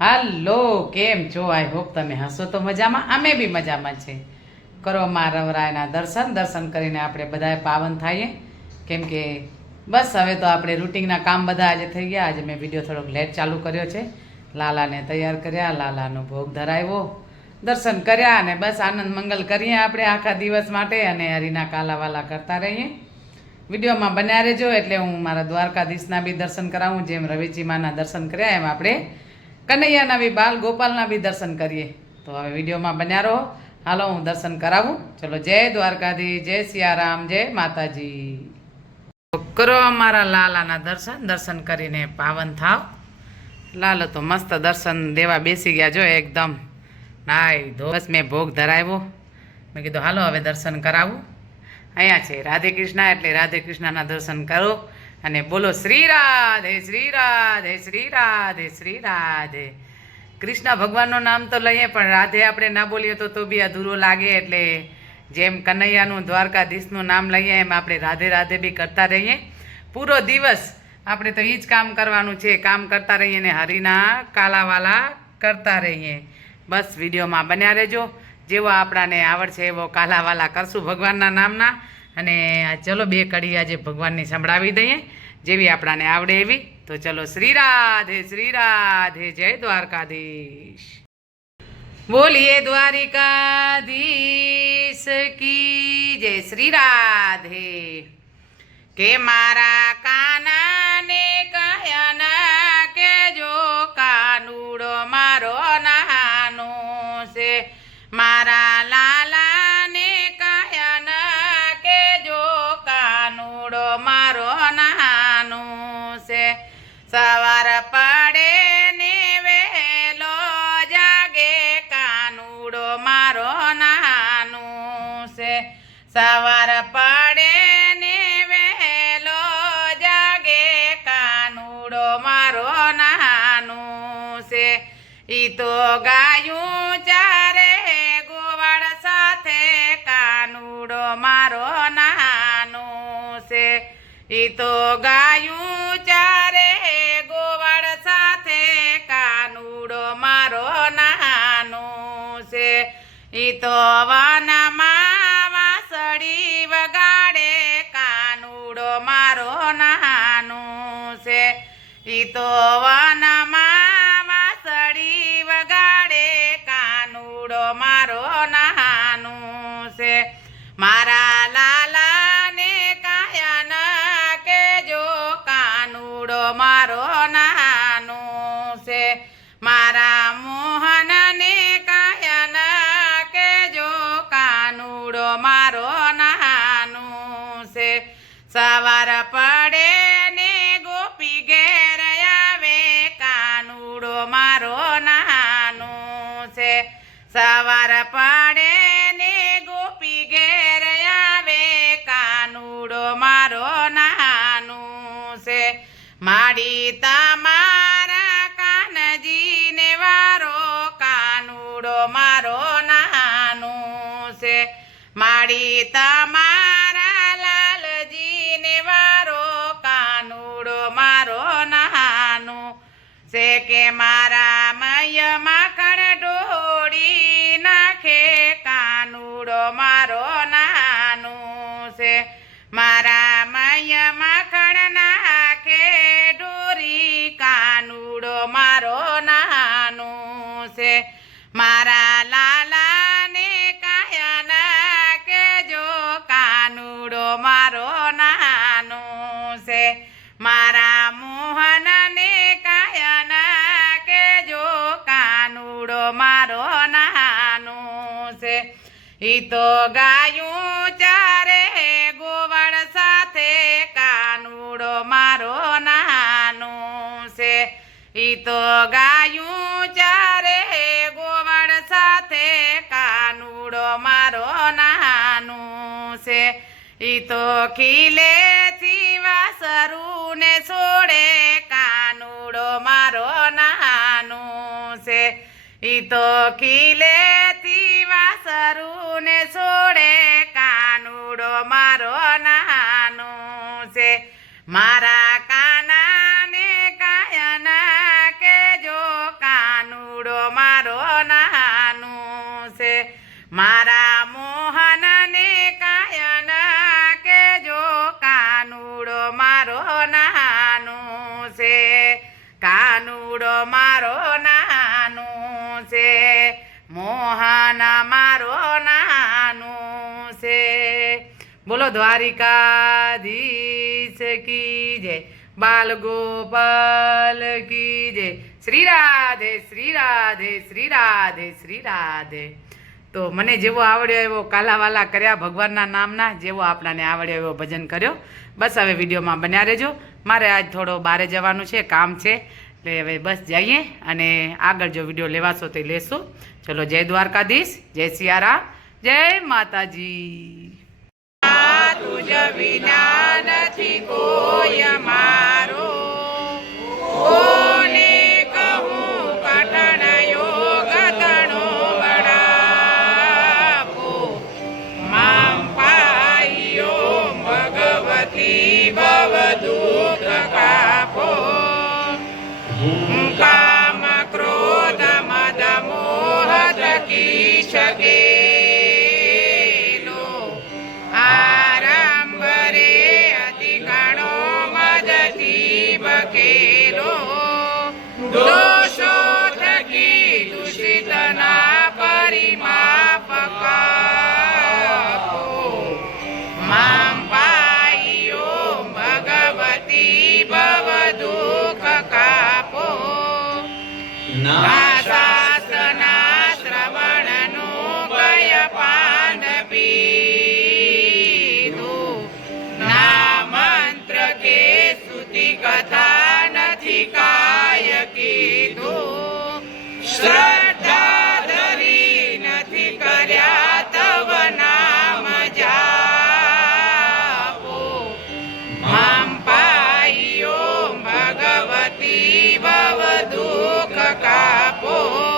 હાલો, કેમ છો? I hope તમે હસો તો મજામાં, અમે બી મજામાં છે. કરો મારવરાયના દર્શન કરીને આપણે બધાએ પાવન થઈએ. કેમ કે બસ હવે તો આપણે રૂટિનના કામ બધા આજે થઈ ગયા. આજે મેં વિડીયો થોડોક લેટ ચાલુ કર્યો છે. લાલાને તૈયાર કર્યા, લાલાનો ભોગ ધરાવ્યો, દર્શન કર્યા અને બસ આનંદ મંગલ કરીએ આપણે આખા દિવસ માટે અને હરીના કાલાવાલા કરતા રહીએ. વિડીયોમાં બન્યા રહેજો એટલે હું મારા દ્વારકાધીશના બી દર્શન કરાવું. જેમ રવિજી માના દર્શન કર્યા એમ આપણે કનૈયાના બી બાલ ગોપાલના બી દર્શન કરીએ. તો હવે વિડીયોમાં બન્યા રહો. હાલો હું દર્શન કરાવું. ચલો, જય દ્વારકાધીશ, જય સિયારામ, જય માતાજી. કરો અમારા લાલાના દર્શન કરીને પાવન થાવ. લાલો તો મસ્ત દર્શન દેવા બેસી ગયા, જો એકદમ નાય ધો. બસ મેં ભોગ ધરાવ્યો. મેં કીધું હાલો હવે દર્શન કરાવું. અહીંયા છે રાધે કૃષ્ણ, એટલે રાધે કૃષ્ણના દર્શન કરો અને બોલો શ્રી રાધે, શ્રી રાધે, શ્રી રાધે, શ્રી રાધે. કૃષ્ણ ભગવાનનું નામ તો લઈએ પણ રાધે આપણે ના બોલીએ તો બી અધૂરો લાગે. એટલે જેમ કનૈયાનું દ્વારકાધીશનું નામ લઈએ એમ આપણે રાધે રાધે બી કરતા રહીએ. પૂરો દિવસ આપણે તો એ જ કામ કરવાનું છે. કામ કરતા રહીએ ને હરિના કાલાવાલા કરતા રહીએ. બસ વિડીયોમાં બન્યા રહેજો. જેવો આપણાને આવડશે એવો કાલાવાલા કરશું ભગવાનના નામના. અને ચલો બે કડી આજે ભગવાનની સંભળાવી દઈએ જેવી આપણાને આવડે એવી. તો ચલો, શ્રી રાધે, શ્રી રાધે, જય દ્વારકાધીશ. બોલીએ દ્વારિકાધીશ કી જય. શ્રી રાધે. કે મારા કાનાને કહ્યા ના કે જો કાનુડો મારો નાનો છે. મારા લાલાને કહ્યા ના કે જો કાનુડો મારો નાનો છે. સવાર પડે ને વહેલો જાગે કાનુડો મારો નાનો છે. સવાર પડે ને વહેલો જાગે કાનુડો મારો નાનો છે. ઈ તો ગાયું ચારે ગોવાળ સાથે કાનુડો મારો નાનો છે. ઈ તો ગાયું ચારે ગોવાળ સાથે કાનુડો મારો નાનો છે. ઈ તો વનમાં વાંસળી વગાડે કાનુડો મારો નાનો છે. ઈ તો વનમાં વાંસળી વગાડે કાનુડો મારો નાનો છે. મારા લાલાને કહ્યા ના કે જો કાનુડો મારો નાનો છે. મારા મોહનને કહ્યા ના કે જો કાનુડો મારો નાનો છે. સવાર પડે ને ગોપી ઘેર આવે કાનુડો મારો નાનો છે. સવાર પડે ને ગોપી ઘેર આવે કાનુડો મારો નાનો છે. માડી તમારા કાનજીને વારો કાનુડો મારો નાનો છે. માડી તમારા લાલજીને વારો કાનુડો મારો નાનો છે. કે મારા મય માખણ ઢોળી નાખે કાનુડો મારો નાનો છે. મારા મય માખણ નાખે ઢોરી કાનુડો મારો નાનો છે. મારા લાલાને કહ્યા ના કે જો કાનુડો મારો નાનો છે. મારા મોહનને કહ્યા ના કે જો કાનુડો મારો નાનો છે. ઈ તો ગાયું ચારે ગોવાળ સાથે કાનુડો મારો નાનો છે. ઈ તો ગાયું ચારે ગોવાળ સાથે કાનુડો મારો નાનો છે. ઈ તો ખીલેથી વાસરુને છોડે કાનુડો મારો નાનો છે. ઈ તો ખીલેથી વાસરુને છોડે કાનુડો મારો નાનો છે. મારા કાનાને કહ્યા ના કે જો કાનુ દીવડો મારો નાનું છે, મોહન મારો નાનું છે. બોલો દ્વારિકાધીશ કી જય, બાલ ગોપાલ કી જય. શ્રી રાધે શ્રી રાધે શ્રી રાધે શ્રી રાધે. તો મને જેવો આવડ્યો એવો કાલાવાલા કર્યા ભગવાનના નામના, જેવો આપણાને આવડ્યો એવો ભજન કર્યો. બસ હવે વિડીયોમાં બન્યા રહેજો. મારે આજ થોડો બહાર જવાનું છે, કામ છે, એટલે હવે બસ જઈએ અને આગળ જો વિડીયો લેવાશો તો લેશું. ચલો, જય દ્વારકાધીશ, જય સિયારામ, જય માતાજી. તુજ વિના નથી કોઈ અમારો, કોને કહું કઠણ યોગ તણો ગણાપો. મામ પાયો ભગવતી ભવ દુઃખ કાપો. કામ ક્રોધ મદ મોહ થકી શકે દોષો થકી દૂષિત ના પરિમાપ કાપો. મામ પાયો ભગવતી ભવ દુઃખ કાપો. શાસ્ત્રના શ્રવણનું કય પાન પીધું, ના મંત્ર કે સ્તુતિ કથા નથી કાય કીધું. શ્રદ્ધા ધરી નથી કર્યા તવ નામ જાપો. મામ પાયો ભગવતી ભવ દુઃખ કા